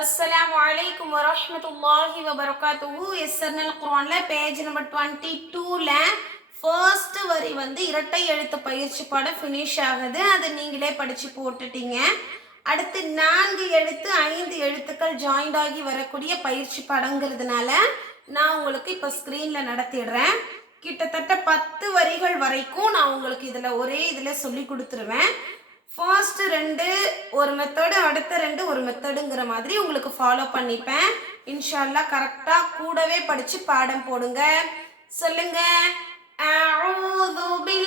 அஸ்லாம் வலைக்கம் வரமத்துல்லாஹி வபரகாத்துஹு. எஸ்எர்னல் குர்ஆன்ல பேஜ் நம்பர் டுவெண்ட்டி டூவில் ஃபர்ஸ்ட் வரி வந்து இரட்டை எழுத்து பயிற்சி பாடம் ஃபினிஷ் ஆகுது. அதை நீங்களே படித்து போட்டுட்டீங்க. அடுத்து நான்கு எழுத்து ஐந்து எழுத்துக்கள் ஜாயிண்ட் ஆகி வரக்கூடிய பயிற்சி படங்கிறதுனால நான் உங்களுக்கு இப்போ ஸ்க்ரீனில் நடத்திடுறேன். கிட்டத்தட்ட பத்து வரிகள் வரைக்கும் நான் உங்களுக்கு இதில் ஒரே இதில் சொல்லி கொடுத்துருவேன். ஃபர்ஸ்ட் ரெண்டு ஒரு மெத்தடு அடுத்த ரெண்டு ஒரு மெத்தடுங்கிற மாதிரி உங்களுக்கு ஃபாலோ பண்ணிப்பேன். இன்ஷால்லா கரெக்டாக கூடவே படித்து பாடம் போடுங்க. சொல்லுங்க. அவுது பில்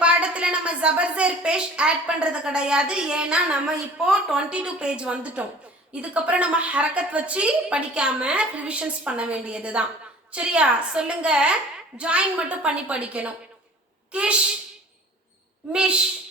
பாடத்துல நம்ம ஜபர்சேர் பேஷ் ஆட் பண்றது கிடையாது. ஏன்னா நம்ம இப்போ டுவெண்ட்டி டூ பேஜ் வந்துட்டோம். இதுக்கப்புறம் நம்ம ஹரக்கத் வச்சு படிக்காம ரிவிஷன்ஸ் பண்ண வேண்டியதுதான். சரியா? சொல்லுங்க. ஜாயின் மட்டும் பண்ணி படிக்கணும். கிஷ் மிஷ்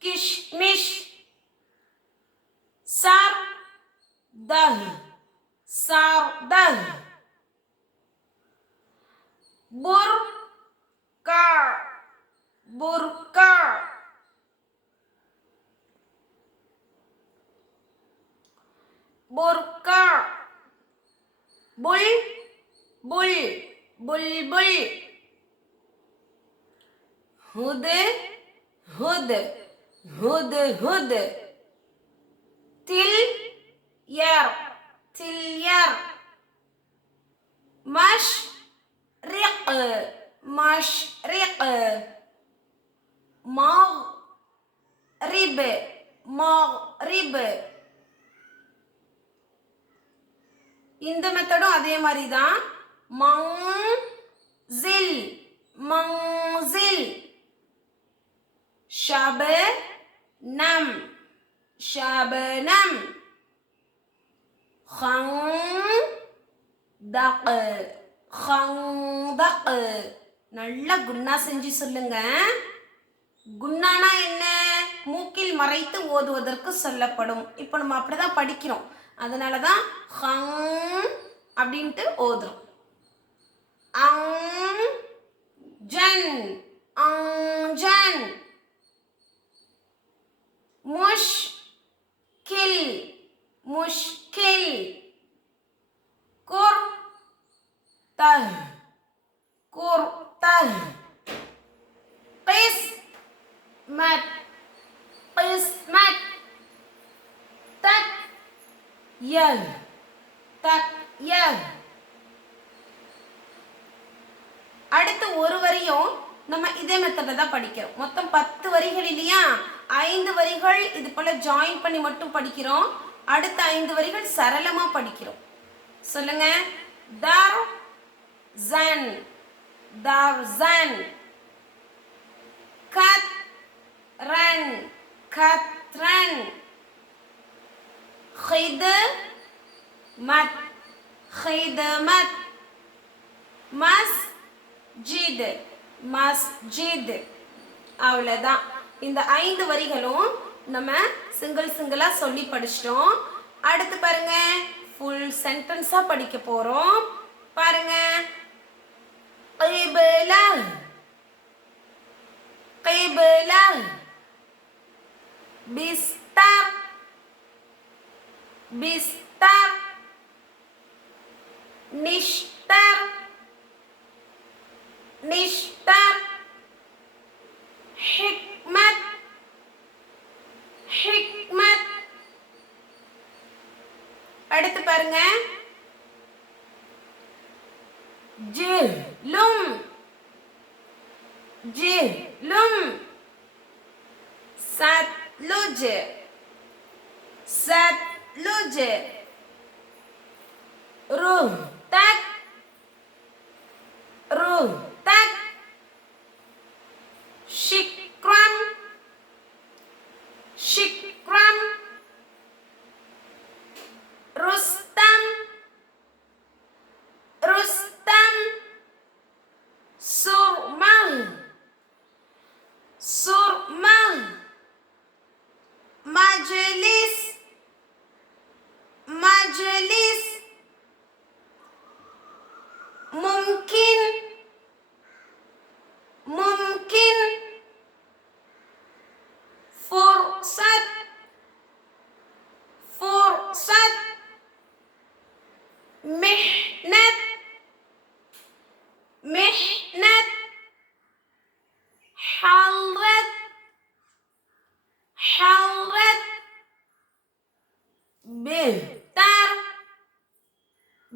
கிஷ் மிஷ். சார் தஹ். சார் தஹ். புர் ബുർക്ക ബുർക്ക ബുൾ ബുൾ ബുൾബുൾ ഹുദ് ഹുദ് ഹുദ് ഹുദ് തിൽ യർ തിൽ യർ മഷ് റിഖ് മഷ് റിഖ് مغرب مغرب இந்த மெத்தடும் அதே மாதிரி தான் மங்சில் மங்சில் ஷபனம் ஷபனம் خندق خندق நல்லா குன்னா செஞ்சு சொல்லுங்க குன்னானா என்ன? மூக்கில் மறைத்து ஓதுவதற்கு சொல்லப்படும். இப்போ நம்ம அப்படிதான் படிக்கிறோம். அதனால தான் ஹங் அப்படின்ட்டு ஓதுறோம். அங் ஜன் அங் ஜன். Yel. தக் யல் அடுத்து ஒரு வரியும் நம்ம இதே மெத்தடில் தான் படிக்கிறோம். மொத்தம் பத்து வரிகள் இல்லையா ஐந்து வரிகள் இது போல் ஜாயின் பண்ணி மட்டும் படிக்கிறோம். அடுத்த ஐந்து வரிகள் சரளமாக படிக்கிறோம். சொல்லுங்க. தர் ஜன் தர் ஜன் கத் ரன் கத் ரன் ஹிது मत खिदमत மஸ்ஜித் மஸ்ஜித் அவ்வளோதான் இந்த ஐந்து வரிகளும் நம்ம சிங்கிள் சிங்கிளாக சொல்லி படிச்சிட்டோம். அடுத்து பாருங்க. ஃபுல் சென்டென்ஸாக படிக்க போகிறோம் பாருங்க. கைபில கைபில பிஸ்தா பிஸ்தா நிஷ்டர். நிஷ்டர். ஹிக்மத். ஹிக்மத். அடுத்து பாருங்க. ஜிலும். ஜிலும். சத்லுஜ். சத்லுஜ். ரும் She crammed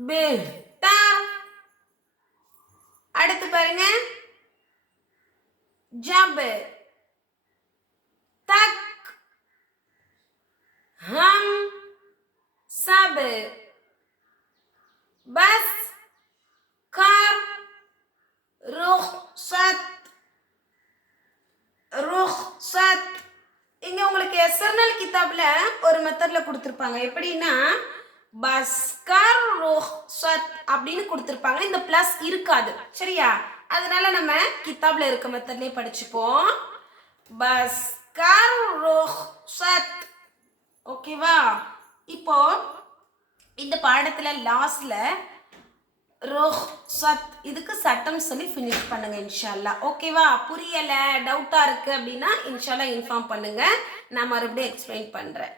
பிஹ்தர் அடுத்து பாருங்க. ஜப். தக். ஹம். சப். பஸ். சத் ருஹ்சத். ருஹ்சத். இங்க உங்களுக்கு எஸ்எர்னல் கிதாப்ல ஒரு மெத்தட்ல கொடுத்துருப்பாங்க. எப்படின்னா பஸ்கர் ரோஹ்சத் அப்படின்னு கொடுத்துருப்பாங்க. இந்த பிளஸ் இருக்காது. சரியா? அதனால நம்ம கித்தாப்ல இருக்க மெத்தட்லயே படிச்சுப்போம். பஸ்கர் ரோஹ்சத். ஓகேவா இப்போ இந்த பாடத்துல லாஸ்ட்ல ரோஹ் சத் இதுக்கு சட்டம் சொல்லி ஃபினிஷ் பண்ணுங்க இன்ஷால்லா. ஓகேவா புரியல டவுட்டா இருக்கு அப்படின்னா இன்ஷால்லா இன்ஃபார்ம் பண்ணுங்க. நான் மறுபடியும் எக்ஸ்பிளைன் பண்றேன்.